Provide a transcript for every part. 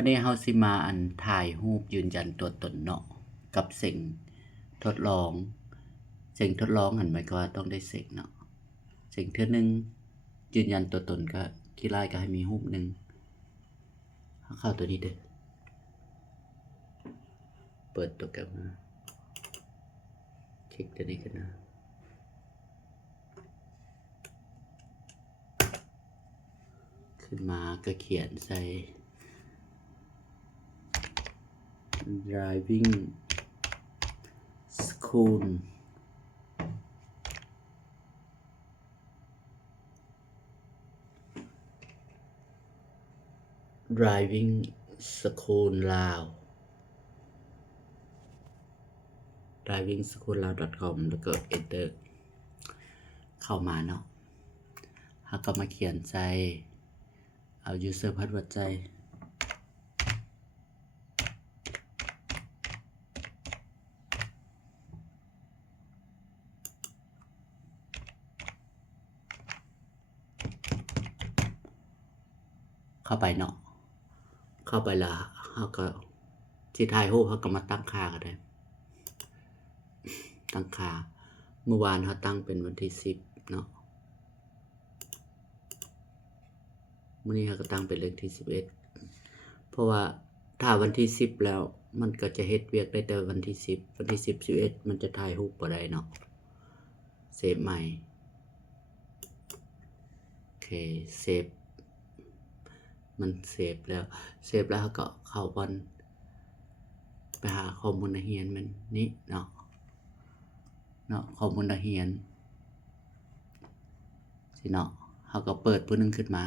วันนี้เฮาสิมาถ่ายรูปยืนยันตัวตนเนาะกับสิ่งทดลองสิ่งทดลองหั่นหมายความว่าต้องได้เสิ่งเนาะสิ่งเทื่อหนึงยืนยันตัวตนก็ขี้ร้ายก็ให้มีรูปหนึงเฮาเข้าตัวนี้เด้อเปิดโปรแกรมมาคลิกตัวนี้ขึ้นมาก็เขียนใส่ driving school driving school ลาว drivingschool.com แล้วก็ enter เข้ามาเนาะแล้วก็มาเขียนใส่เอา user password ใส่เข้าไปเนาะเข้าไปแล้วเฮาก็สิถ่ายรูปเฮาก็มาตั้งค่าก็ได้ตั้งค่าเมื่อวานเฮาตั้งเป็นวันที่10เนาะมื้อนี้เฮาก็ตั้งเป็นเลขที่11เพราะว่าถ้าวันที่10แล้วมันก็จะเฮ็ดเวียกได้แต่วันที่10วันที่10 11มันจะถ่ายรูปบ่ได้เนาะเซฟใหม่โอเคเซฟมันเซฟแล้วเฮาก็เข้าวันไปหาข้อมูลนักเรียนมันนี่เนาะข้อมูลนักเรียนสิเนาะเฮาก็เปิดผู้หนึงขึ้นมา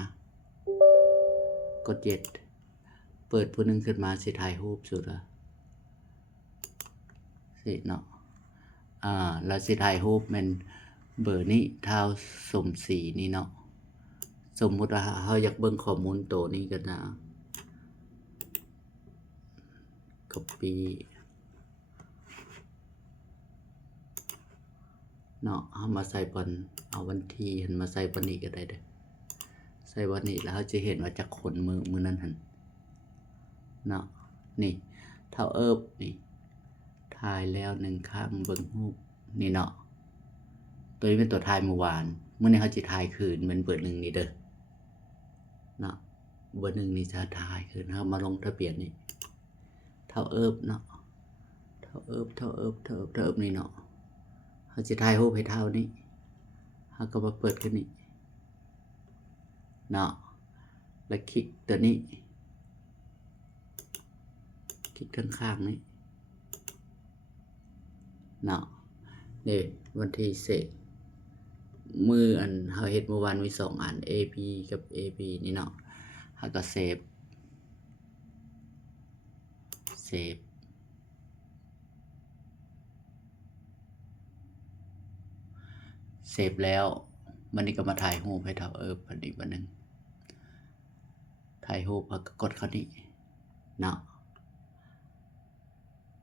กด7เปิดผู้หนึงขึ้นมาสิถ่ายรูปสุดละสิเนาะแล้วสิถ่ายรูปแม่นเบอร์นี้เท่าสมสีนี่เนาะสมมุติว่าเฮาอยากเบิ่งข้อมูลโตนี้กันนะ copy เนาะเฮามาใส่บนเอาวันที่หั่นมาใส่บนนี้ก็ได้เด้อใส่บนนี้แล้วเฮาจะเห็นว่าจักคนมื้อนั้นหั่นเนาะนี่เท่านี่ถ่ายแล้ว1ครั้งเบิ่งรูปนี่เนาะตัวนี้เป็นตัวถ่ายเมื่อวานมื้อนี้เฮาสิถ่ายคืนเหมือนเบอร์1นี่เด้อเนาะเบอร์1นี่จะถ่ายคืนเฮามาลงทะเบียนนี่เท่าเนาะเท่านี่เนาะเฮาสิถ่ายรูปให้เท่านี้เฮาก็มาเปิดกันนี่เนาะแล้วคลิกตัวนี้คลิกข้างๆนี่เนาะนี่วันที่มือเฮาเฮ็ดเมื่อวานมี2อัน AB กับ AB นี่เนาะเฮาก็เซฟแล้ววันนี้ก็มาถ่ายรูปให้เท่าพอดีวันนึงถ่ายรูปแล้วก็กดเข้านี้เนาะ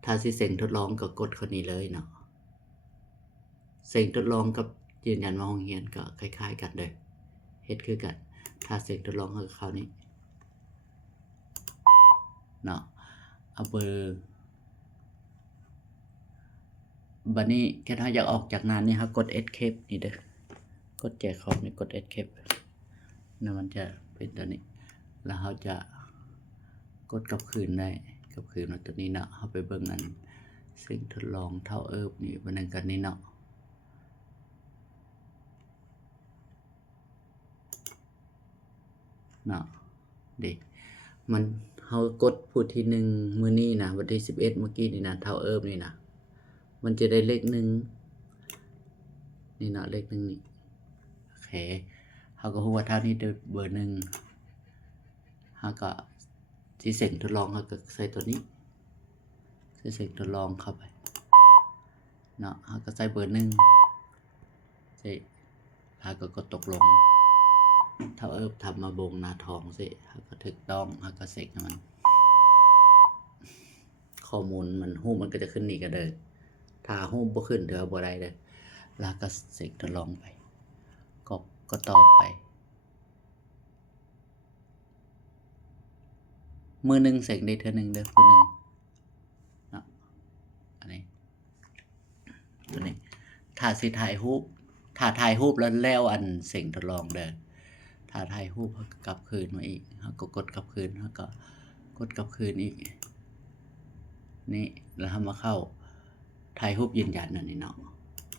ถ้าสิเซ็นทดลองก็กดเข้านี้เลยเนาะเซ็นทดลองกับยืนยันว่าโรงเรียนก็คล้ายๆกันเด้อเฮ็ดคือกันถ้าเซ็นทดลองก็เข้านี้เนาะเอาเบอร์บัดนี้แค่ถ้าอยากออกจากงานนี่ครับกด escape นี่เด้อกดแจกของนี่กด escape แล้วมันจะเป็นตัวนี้แล้วเราจะกดกลับคืนได้กลับคืนมาตัวนี้เนาะเฮาไปเบิ่งสิ่งทดลองเท่านี่วันนึงกันนี่เนาะดิมันเฮากดผู้ที่1มื้อนี้นะวันที่11เมื่อกี้นี่นะเท่านี่นะมันจะได้เลข1นี่เนาะเลข1นี่โอเคเฮาก็ฮู้ว่าเท่านี้เบอร์1เฮาก็สิเซ็นทดลองเฮาก็ใส่ตัวนี้ใส่เซ็นทดลองเข้าไปเนาะเฮาก็ใส่เบอร์1สิเฮาก็กดตกลงเท่าทำมาบงหน้าท้องสิเฮาก็ถูกต้องเฮาก็เซ็กให้มันข้อมูลมันรูปมันก็จะขึ้นนี่ก็เด้อถ้ารูปบ่ขึ้นเด้อบ่ได้เด้อแล้วก็เซ็กทดลองไปก็ต่อไป มือหนึงเสกได้เทื่อหนึงเด้อผู้หนึงเนาะอันนี้ตัวนี้ถ้าสิถ่ายรูปแล้วอันเส็งทดลองเด้อถ้าถ่ายรูปเราก็กลับคืนมาอีกเราก็กดกลับคืนเราก็กดกลับคืนอีกนี่แล้วเรามาเข้าถ่ายรูปยืนยันอันนี้เนาะ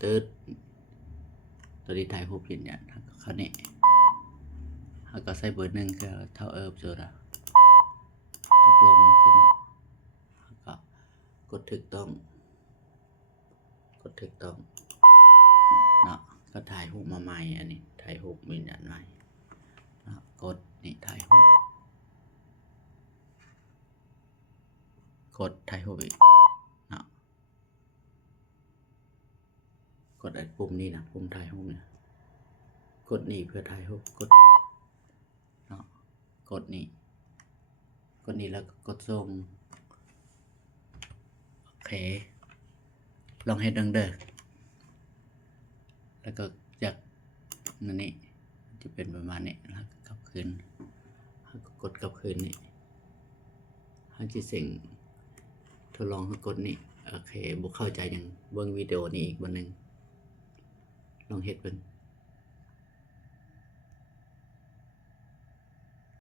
ตึ๊ดตัวนี้ถ่ายรูปยืนยันเราก็เข้านี่เราก็ใส่เบอร์1คือเท่าจุดอะตกลงสิเนาะแล้วก็กดถูกต้องเนาะก็ถ่ายรูปมาใหม่อันนี้ถ่ายรูปยืนยันใหม่เนาะกดนี่ถ่ายรูปกดถ่ายรูปอีกเนาะกดไอ้ปุ่มนี้นะปุ่มถ่ายรูปเนี่ยกดนี่เพื่อถ่ายรูปกดเนาะกดนี่แล้วก็กดส่งโอเคลองเฮ็ดดังเด้อแล้วก็จากนั่นนี่จะเป็นประมาณนี้แล้วก็กลับคืนแล้วก็กดกลับคืนนี่ให้สิเส็งทดลองให้กดนี่โอเคบ่เข้าใจหยังเบิ่งวิดีโอนี้อีกบัดนึงลองเฮ็ดเบิ่ง